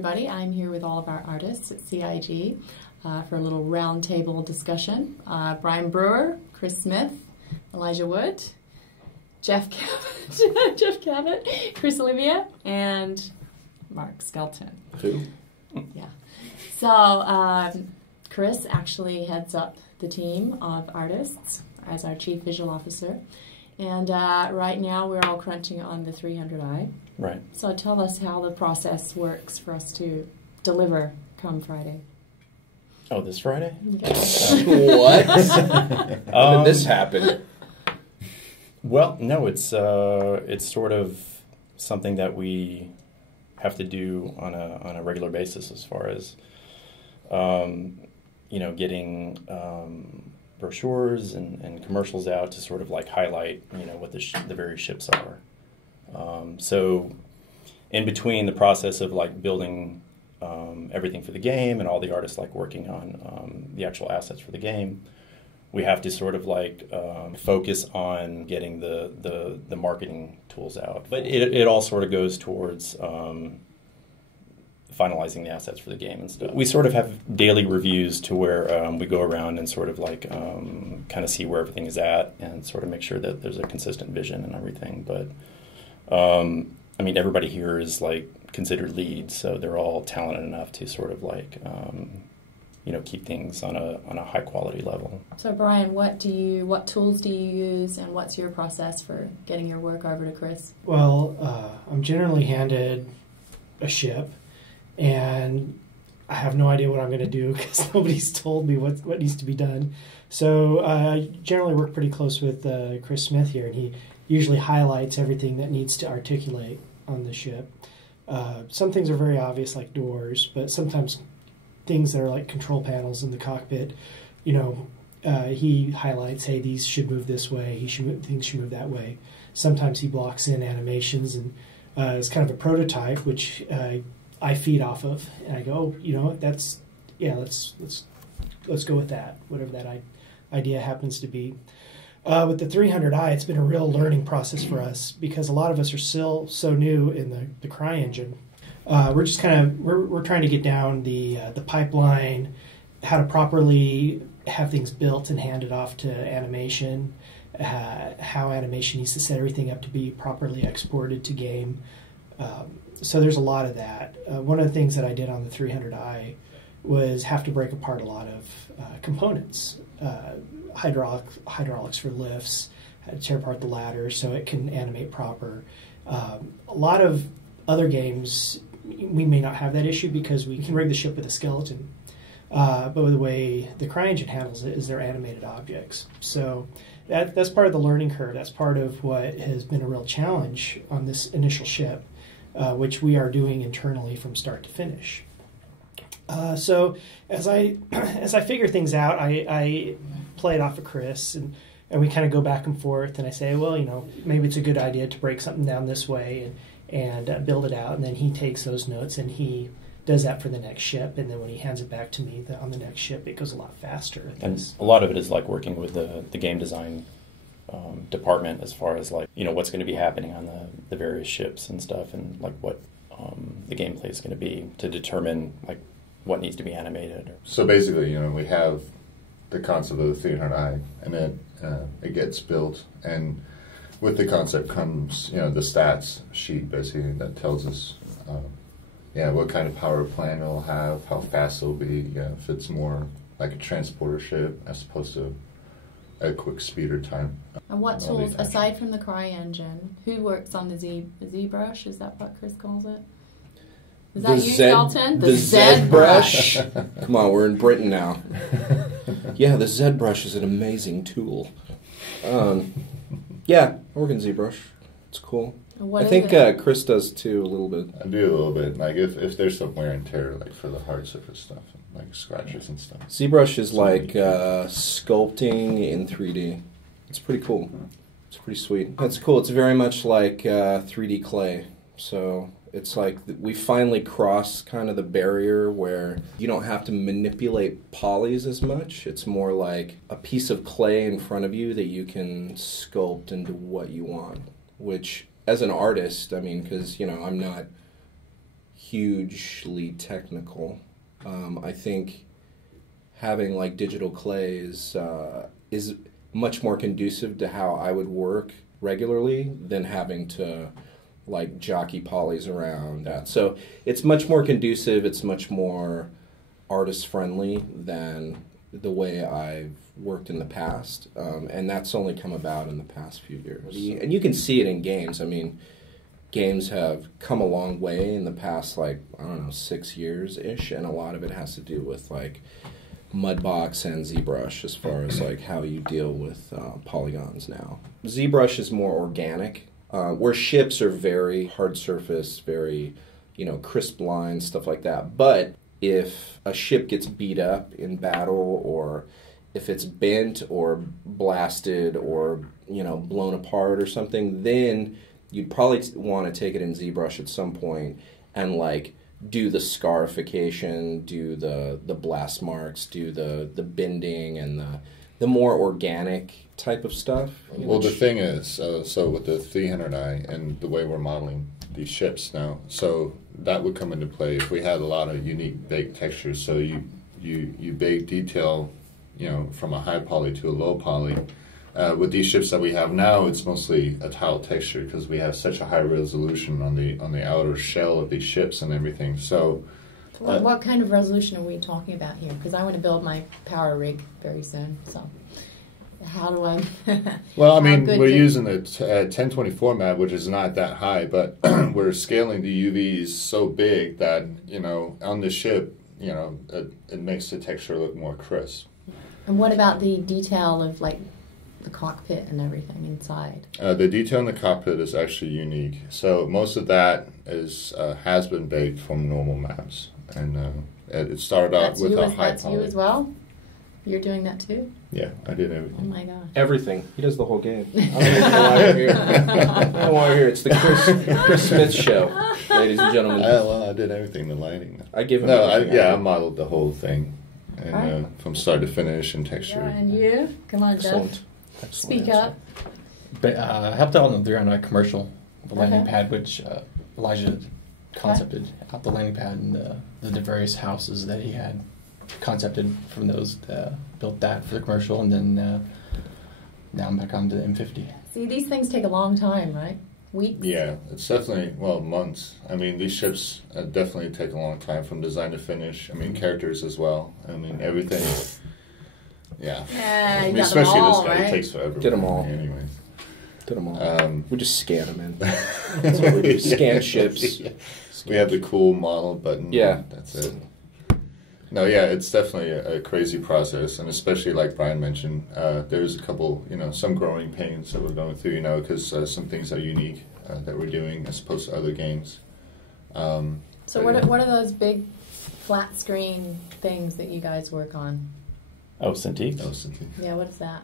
everybody. I'm here with all of our artists at CIG for a little roundtable discussion. Brian Brewer, Chris Smith, Elijah Wood, Jeff Cabot, Chris Olivia, and Mark Skelton. Who? Yeah. So Chris actually heads up the team of artists as our Chief Visual Officer. And right now we're all crunching on the 300i. Right. So tell us how the process works for us to deliver come Friday. Oh, this Friday? What? How did this happen? Well, no, it's sort of something that we have to do on a regular basis as far as getting brochures and commercials out to sort of like highlight what the various ships are. So in between the process of like building everything for the game and all the artists like working on the actual assets for the game, we have to sort of like focus on getting the marketing tools out. But it all sort of goes towards finalizing the assets for the game and stuff. We sort of have daily reviews to where we go around and sort of like kind of see where everything is at and sort of make sure that there's a consistent vision and everything. But I mean, everybody here is like considered leads, so they're all talented enough to sort of like keep things on a high quality level. So Brian, what tools do you use, and what's your process for getting your work over to Chris? Well, I'm generally handed a ship, and I have no idea what I'm going to do because nobody's told me what needs to be done. So I generally work pretty close with Chris Smith here, and he usually highlights everything that needs to articulate on the ship. Some things are very obvious, like doors, but sometimes things that are like control panels in the cockpit, he highlights, hey, these should move this way, things should move that way. Sometimes he blocks in animations, and it's kind of a prototype, which I feed off of, and I go, let's go with that, whatever that idea happens to be. With the 300i, it's been a real learning process for us because a lot of us are still so new in the CryEngine. We're just we're trying to get down the pipeline, how to properly have things built and handed off to animation, how animation needs to set everything up to be properly exported to game. So there's a lot of that. One of the things that I did on the 300i was have to break apart a lot of components. Hydraulics for lifts, had to tear apart the ladder so it can animate proper. A lot of other games, we may not have that issue because we can rig the ship with a skeleton. But the way the CryEngine handles it is they're animated objects. So that's part of the learning curve. That's part of what has been a real challenge on this initial ship, which we are doing internally from start to finish. So as I figure things out, I play it off of Chris, and we kind of go back and forth, and I say, well, maybe it's a good idea to break something down this way and build it out, and then he takes those notes and he does that for the next ship, and then when he hands it back to me on the next ship, it goes a lot faster. And a lot of it is like working with the game design department as far as like what's going to be happening on the various ships and stuff, and like what the gameplay is going to be to determine like what needs to be animated. So basically, we have the concept of the 300i, and it gets built, and with the concept comes the stats sheet basically that tells us what kind of power plant it'll have, how fast it'll be, if it's more like a transporter ship as opposed to a quick speeder time. And what tools, aside from the CryEngine, who works on the ZBrush? Is that what Chris calls it? Is that you, Skelton? The ZBrush? Come on, we're in Britain now. Yeah, the ZBrush is an amazing tool. Yeah, I work in ZBrush. It's cool. I think Chris does too, a little bit. I do a little bit. Like if there's some wear and tear, like for the hard surface stuff, like scratches and stuff. ZBrush is like sculpting in 3D. It's pretty cool. It's pretty sweet. That's cool. It's very much like 3D clay. So it's like we finally crossed kind of the barrier where you don't have to manipulate polys as much. It's more like a piece of clay in front of you that you can sculpt into what you want. Which, as an artist, I mean, because, I'm not hugely technical. I think having like digital clay is much more conducive to how I would work regularly than having to like jockey polys around that. So it's much more conducive. It's much more artist friendly than the way I've worked in the past, and that's only come about in the past few years. And you can see it in games. I mean, games have come a long way in the past, like, I don't know, 6 years-ish, and a lot of it has to do with, like, Mudbox and ZBrush as far as, like, how you deal with polygons now. ZBrush is more organic, where ships are very hard surface, very, crisp lines, stuff like that. But if a ship gets beat up in battle, or if it's bent or blasted or, blown apart or something, then you'd probably want to take it in ZBrush at some point and, like, do the scarification, do the blast marks, do the bending and the more organic type of stuff. Well, the thing is, so with the 300i and the way we're modeling these ships now, so that would come into play if we had a lot of unique baked textures. So you bake detail, from a high poly to a low poly. With these ships that we have now, it's mostly a tile texture because we have such a high resolution on the outer shell of these ships and everything. So, what kind of resolution are we talking about here? Because I want to build my power rig very soon. So, how do I? Well, I mean, we're using the 1020 format, which is not that high, but we're scaling the UVs so big that on the ship, it makes the texture look more crisp. And what about the detail of like the cockpit and everything inside? The detail in the cockpit is actually unique. So most of that has been baked from normal maps, and it started out with a high That's poly. you as well? You're doing that too? Yeah, I did Oh everything. my gosh. Everything. He does the whole game. I don't know why you're here. I don't want to hear. It's the Chris Smith show, ladies and gentlemen. I did everything. The lighting. I give him. No, everything. I modeled the whole thing, and Alright. from start to finish and texture. Yeah, and you? Come on, Jeff. Excellent. Speak up. But I helped out on the commercial, the landing Okay. pad, which Elijah concepted out the landing pad and the various houses that he had concepted from those. Built that for the commercial, and then now I'm back on to the M50. See, these things take a long time, right? Weeks? Yeah, it's definitely, months. I mean, these ships definitely take a long time from design to finish. I mean, characters as well. I mean, everything. Yeah. Yeah, I you mean, got them especially all, this guy, right? it takes forever. Get 'em all. Anyways. Did them all. We just scan them in. That's what we do, scan ships. We have the cool model button. Yeah. That's it. No, yeah, it's definitely a crazy process, and especially like Brian mentioned, there's a couple, some growing pains that we're going through, because some things are unique that we're doing as opposed to other games. So what are those big flat screen things that you guys work on? Oh, Cintiq? Yeah, what is that?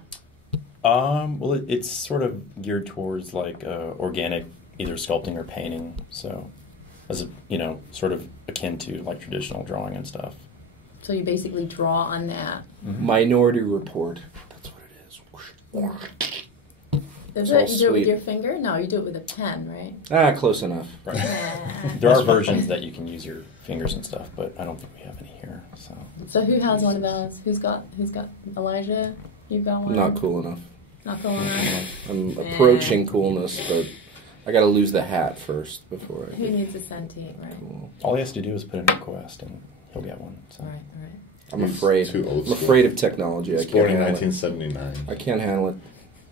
Well, it's sort of geared towards like organic, either sculpting or painting. So, as a, sort of akin to like traditional drawing and stuff. So you basically draw on that. Mm-hmm. Minority Report. That's what it is. Is It's all it? You do it with sweet. your finger? No, you do it with a pen, right? Close enough. Right. Yeah. There are versions that you can use your fingers and stuff, but I don't think we have any here. So who has one of those? Who's got Elijah? You've got one? Not cool enough. Not cool enough. I'm approaching coolness, but I got to lose the hat first before I Who get needs a Cintiq, right? cool. All he has to do is put in a request and he'll get one. So. Right. I'm He's afraid. too old I'm school. afraid of technology. I It's can't born in handle it. 1979. I can't handle it.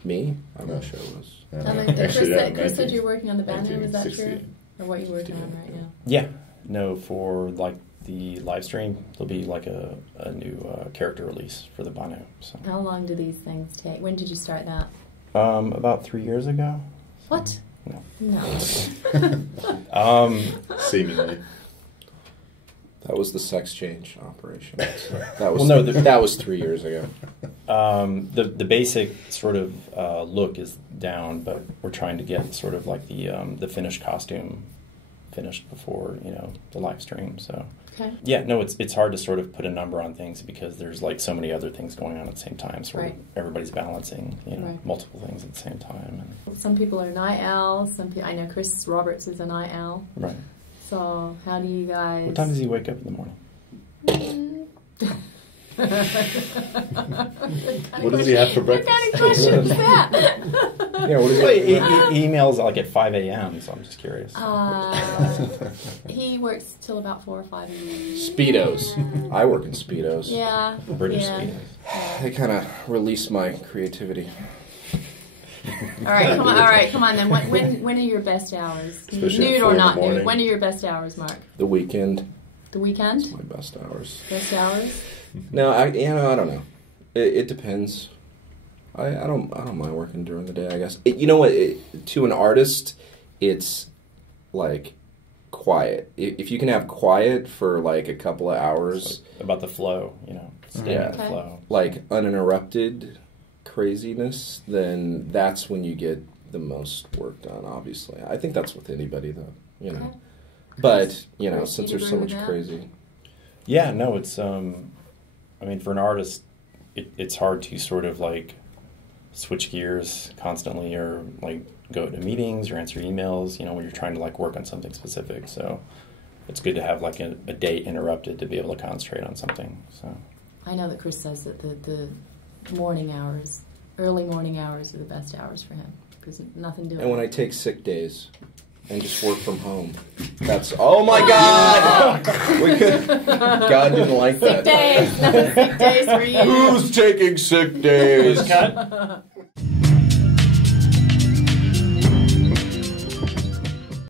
Me? I No. wish I was. And then Actually, Chris said you're working on the banner. Is that true? 1960. Or what you're working on right now? Yeah. No, for like the live stream, there'll be like a new character release for the Banu. So. How long do these things take? When did you start that? About 3 years ago. What? No. No. Seemingly. That was the sex change operation. That was Well, no, that was 3 years ago. The basic sort of look is down, but we're trying to get sort of like the finished costume finished before the live stream. So Okay. yeah, no, it's hard to sort of put a number on things because there's like so many other things going on at the same time. Sort Right. of everybody's balancing Right. multiple things at the same time. Some people are an IL. I know Chris Roberts is an IL. Right. So how do you guys? What time does he wake up in the morning? What does he have for breakfast? What kind of question is that? Yeah, what is Well, it? he emails like at 5 a.m., so I'm just curious. He works till about 4 or 5 in the morning. Speedos. I work in Speedos. Yeah. British yeah. speed. They kind of release my creativity. All right, come on then. When are your best hours? Especially at Nude 4 or in the not nude? morning. When are your best hours, Mark? The weekend. The weekend? My best hours. Best hours? No, I don't know. It depends. I don't mind working during the day. I guess you know what? To an artist, it's like quiet. If you can have quiet for like a couple of hours, It's like about the flow, stay Yeah. in the Okay. flow. like uninterrupted craziness, then that's when you get the most work done. Obviously, I think that's with anybody though. Okay. But Chris, since you there's so agree much with that? crazy. Yeah, no, it's I mean, for an artist, it's hard to sort of like switch gears constantly, or like go to meetings or answer emails, when you're trying to like work on something specific. So it's good to have like a day interrupted to be able to concentrate on something. So I know that Chris says that the morning hours, early morning hours, are the best hours for him because nothing doing. And when I take sick days and just work from home, that's oh my God! God didn't like sick that. days, no sick days for you. Who's taking sick days? Cut.